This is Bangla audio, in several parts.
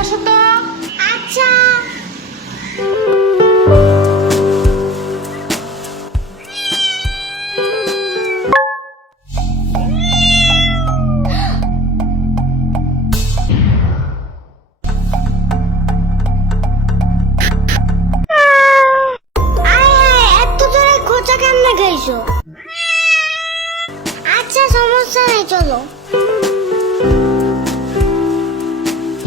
আসো তো। আচ্ছা। এত জোরে খোঁচা কেমনে খাইছো? আচ্ছা সমস্যা নাই, চলো।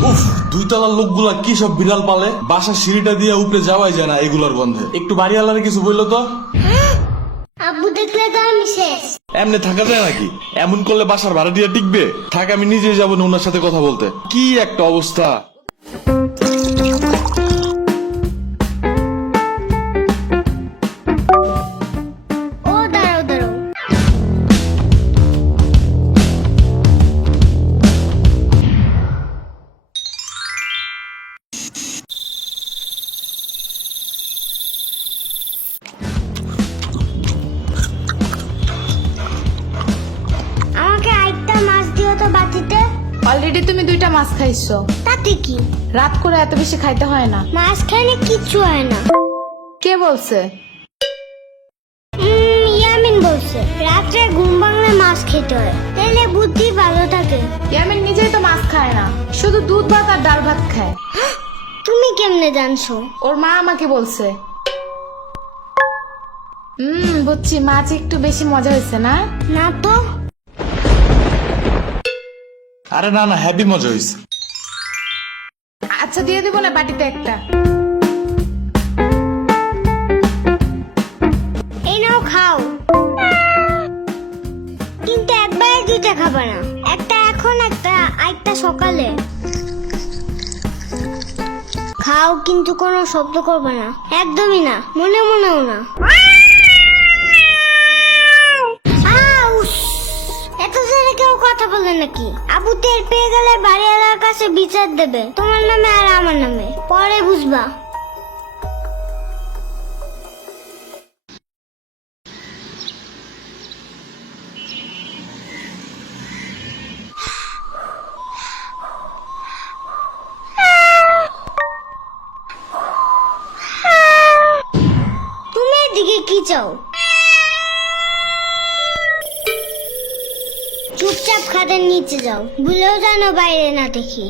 উফ, দুই তলার লোকগুলা কি সব বিড়াল পালে, বাসার সিঁড়িটা দিয়ে উপরে যাওয়াই যায় না এগুলার গন্ধে। একটু বাড়িওয়ালারে কিছু বললো তো। আব্বু দেখলে তো আমি শেষ। এমনি থাকা যায় নাকি? এমন করলে বাসার ভাড়াটিয়া টিকবে? থাক, আমি নিজেই যাবো না ওনার সাথে কথা বলতে। কি একটা অবস্থা! ও দাঁড়াও দাঁড়াও। আমাকে আরেকটা মাছ দিও তো বাটিতে। অলরেডি তুমি 2টা মাছ খাইছো। তাতে কি? রাত করে এত বেশি খাইতে হয় না। মাছ খাইলে কিচ্ছু হয় না। কে বলছে? ইয়ামিন বলছে রাত্রে ঘুম ভাঙলে মাছ খেতে হয়, তাহলে বুদ্ধি ভালো থাকে। ইয়ামিন নিজেই তো মাছ খায় না, শুধু দুধ ভাত আর ডাল ভাত খায়। তুমি কেমনে জানছো? ওর মা আমাকে বলছে। বুঝছি, মাছ একটু বেশি মজা হয়েছে না? না তো। আরে না না, হ্যাপি মজা হয়েছে। আচ্ছা দিয়ে দিব না বাটিতে একটা। এই নাও খাও, কিন্তু একবারে 2টা খাবে না। একটা এখন, একটা সকালে। খাও, কিন্তু কোনো শব্দ করবে না, একদমই না, মনে মনেও না। এত জোরে কেউ কথা বলে নাকি? আবু টের পেয়ে গেলে বাড়িওয়ালার কাছে বিচার দেবে, তোমার নামে আর আমার নামে, পরে বুঝবা। তুমি এদিকে কি চাও? চুপচাপ খাদের নিচে যাও, ভুলেও জানো বাইরে না দেখি।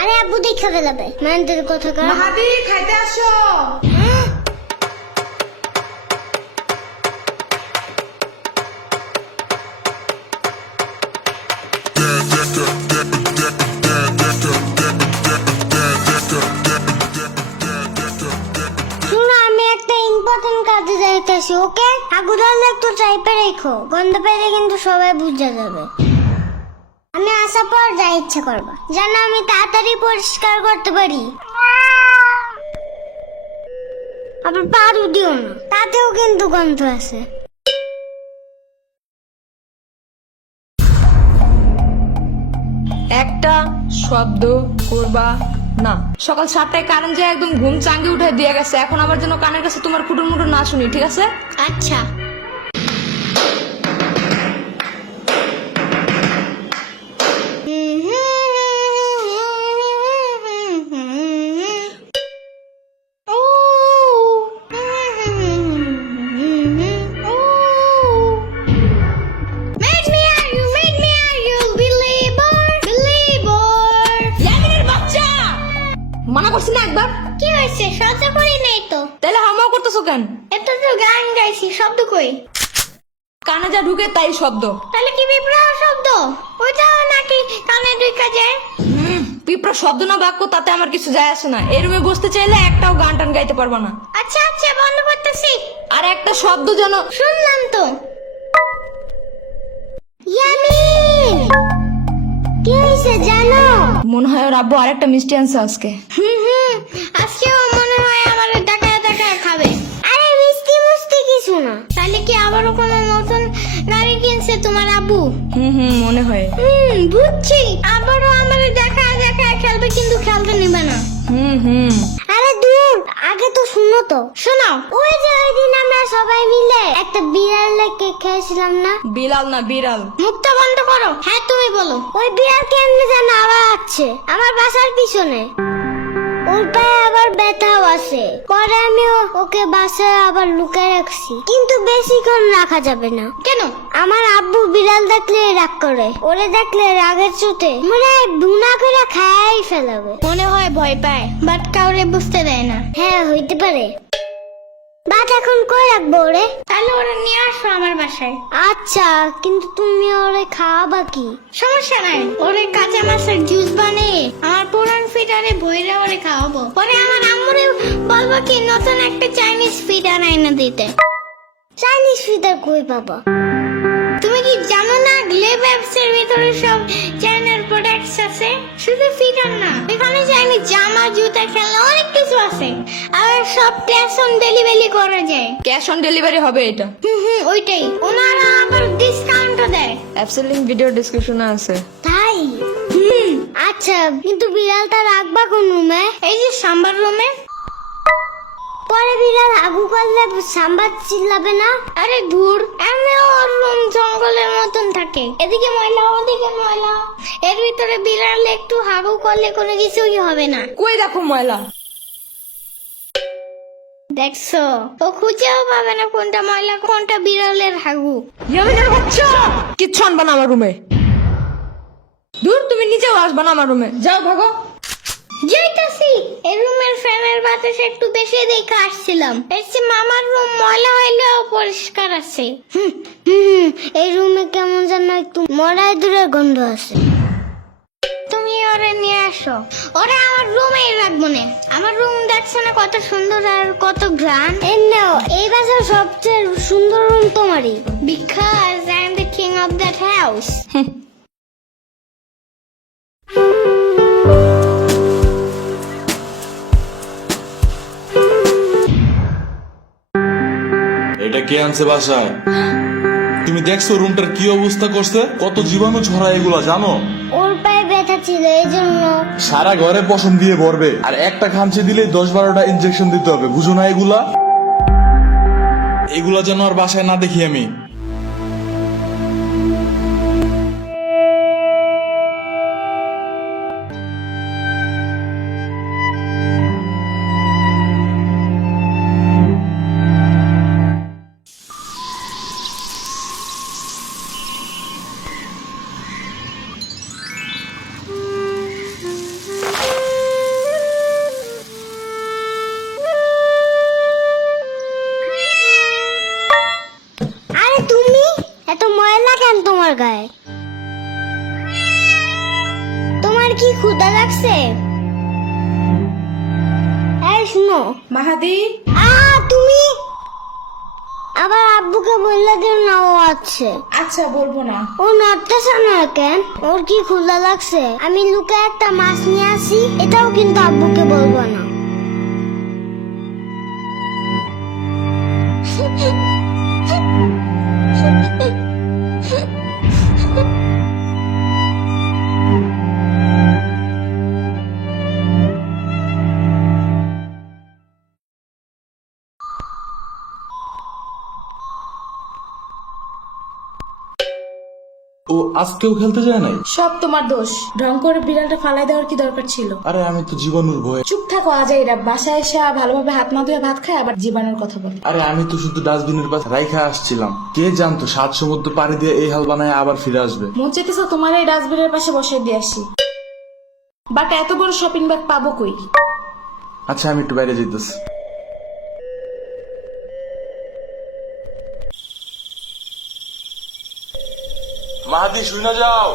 আরে আব্বু দেখা ফেলাবে মানতের কথা কর। মাহাদি খাইতে আসো। শুনো, আমি একটা ইম্পর্টেন্ট কাজে যাইতেছি, ওকে? আগুদাল একটু চাইপে রেখো, গন্ধ পেলে কিন্তু সবাই বুঝে যাবে। আমি আসার পর যা ইচ্ছা করবা, যেন আমি তাড়াতাড়ি পরিষ্কার করতে পারি। আবার পারু দিও না, তাতেও কিন্তু গন্ধ আছে। একটা শব্দ করবা না। সকাল 7টায় কারেন্ট যায় একদম ঘুম চাঙ্গে উঠে দিয়ে গেছে, এখন আবার যেন কানের কাছে তোমার কুটুর মুটুর না শুনি, ঠিক আছে? আচ্ছা। মানা করছি না একবার? কি হয়েছে? শব্দ করি নাই তো। তাহলে হামাও করতেছো কেন? এটা তো গান গাইছি, শব্দ কই? কানে যা ঢুকে তাই শব্দ। তাহলে কি বিপ্লব শব্দ? ওইটাও নাকি কানে ঢুকে যায়? পিঁপড়া শব্দ না বাক্য তাতে আমার কিছু যায় আসে না। এই রুমে বসতে চাইলে একটাও গান টান গাইতে পারবা না। আচ্ছা আচ্ছা, বন্ধ করতেছি। আর একটা শব্দ যেন। শুনলাম তো। ইয়ামিন, কি হয়েছে জানো? মনে হয় ওর আব্বু আরেকটা মিষ্টি আনছে আজকে। আজকেও মনে হয় আমার টাকায় টাকায় খাবে। আরে মিষ্টি মুষ্টি কিছু না। তাহলে কি আবারও কোনো নতুন গাড়ি কিনছে তোমার আব্বু? মনে হয়। বুঝছি, আবারও আমার দেখা দেখা খেলবে, কিন্তু খেলতে নেবে না। হুম আরে দূর, আগে তো শুনো তো। শোনাও। ওই যে ওই দিন আমরা সবাই মিলে একটা বিড়ালের কেক খেয়েছিলাম না? বিলাল না বিড়াল। মুখটা বন্ধ করো। হ্যাঁ তুমি বলো। ওই বিড়াল কেমনে যেন আবার আছে আমার বাসার পিছনে। ওর পায়ে আবার ব্যথাও আছে। পরে আমি ওকে বাসায় আবার লুকিয়ে রাখছি, কিন্তু বেশিক্ষণ রাখা যাবে না। কেন? আমার আব্বু বিড়াল দেখলে রাগ করে। ওরে দেখলে রাগের চোটে মনে হয় বুনা করে খাই ফেলাবে। মনে হয় ভয় পায়, বাট কাউরে বুঝতে দেয় না। হ্যাঁ হইতে পারে। বাট এখন কই রাখবো ওরে? তাহলে ওরা নিয়ে আসো আমার বাসায়। আচ্ছা, কিন্তু তুমি ওরে খাওয়াবা কি? সমস্যা নাই, ওরে কাঁচা মাছের জুস বানিয়ে আমার পুরান ফিডারে বইরে ওরে খাওয়াবো। পরে আমার আম্মুরে বলবো কি নতুন একটা চাইনিজ ফিডার এনে দিতে। চাইনিজ ফিডার কই পাবা? তুমি কি জানো না গ্লেব অ্যাপস এর ভিতরে সব চাইনার প্রোডাক্টস আছে? শুধু ফিডার না, এখানে চাইনিজ জামা জুতা খেলনা অনেক কিছু আছে। আর সব ক্যাশ অন ডেলিভারি করা যায়। ক্যাশ অন ডেলিভারি হবে এটা। ওইটাই। ওনারা আবার ডিসকাউন্টও দেয়। অ্যাপসের লিংক ভিডিও ডেসক্রিপশনে আছে। তাই? আচ্ছা, কিন্তু বিড়ালটা রাখবা কোন রুমে? এই যে সাম্বার রুমে। পরে বিড়াল আগু করলে সাম্বার চিল্লাবে না? আরে ধুর, এমনি ওর রুম জঙ্গলের মতন থাকে, এদিকে ময়লা ওদিকে ময়লা। এর ভিতরে বিড়াল একটু হাগু করলে কোনো কিছুই হবে না। কই দেখো ময়লা। দেখছো, ও খুঁজেও পাবে না কোনটা ময়লা কোনটা বিড়ালের হাগু। ইয়ামিনের বাচ্চা কিচ্ছু আনবা না আমার রুমে। দূর, তুমি নিজেও আসবা না আমার রুমে। যাও ভাগো। যাইতাছি। এই রুমের ফ্যানের বাতাস একটু বেশি দেখে আসছিলাম। এর চেয়ে মামার রুম ময়লা হইলেও পরিষ্কার আছে। এই রুমে কেমন যেন একটু মরাই দূরের গন্ধ আছে। তুমি ওরে নিয়ে আসো। ওরে আমার রুমেই রাখবো না। আমার রুম দেখছো না কত সুন্দর আর কত গ্রান্ড। এই নাও, এই বাসার সবচেয়ে সুন্দর রুম তোমারই। Because I'm the king of that house. এটা কে আনছে বাসায়? তুমি দেখছো রুমটার কি অবস্থা করছে? কত জীবাণু ছড়ায় এগুলা জানো? ওর পায়ে ব্যথা ছিল, এই জন্য। সারা ঘরে পশম দিয়ে ভরবে, আর একটা খামচি দিলে 10-12টা ইনজেকশন দিতে হবে। বুঝো না এগুলা? এগুলা যেন আর বাসায় না দেখি আমি। আরে তুমি, এত ময়লা কেন তোমার গায়ে? তোমার কি ক্ষুধা লাগছে? এই শুনো মাহাদি। তুমি আবার আব্বুকে বললে দিও না ও আছে। আচ্ছা, বলবো না। ও নড়তেছে না কেন? ওর কি ক্ষুধা লাগছে? আমি লুকে একটা মাছ নিয়ে আসি, এটাও কিন্তু আব্বুকে বলবো না। ও আজকেও খেলতে যায় নাই? সব তোমার দোষ। ঢং করে বিড়ালটা ফালাই দেওয়ার কি দরকার ছিল? আরে আমি তো জীবাণুর ভয়ে। চুপ থাকো আজাইরা। বাসায় এসে ভালোভাবে হাত না ধুয়ে ভাত খায়, আবার জীবাণুর কথা বলে। আরে আমি তো শুধু ডাস্টবিনের পাশে রাইখা আসছিলাম। কে জানতো 7 সমুদ্র পাড়ি দিয়ে এই হাল বানায় আবার ফিরে আসবে। মন চাইতেছে তোমার এই ডাস্টবিনের পাশে বসে দিয়ে আসি, বাট এত বড় শপিং ব্যাগ পাবো কই? আচ্ছা, আমি একটু বাইরে যেতেছি। মাহাদি শুনে যাও।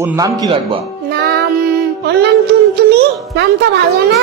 ওর নাম কি রাখবা? ওর নাম টুনটুনি। নামটা ভালো না?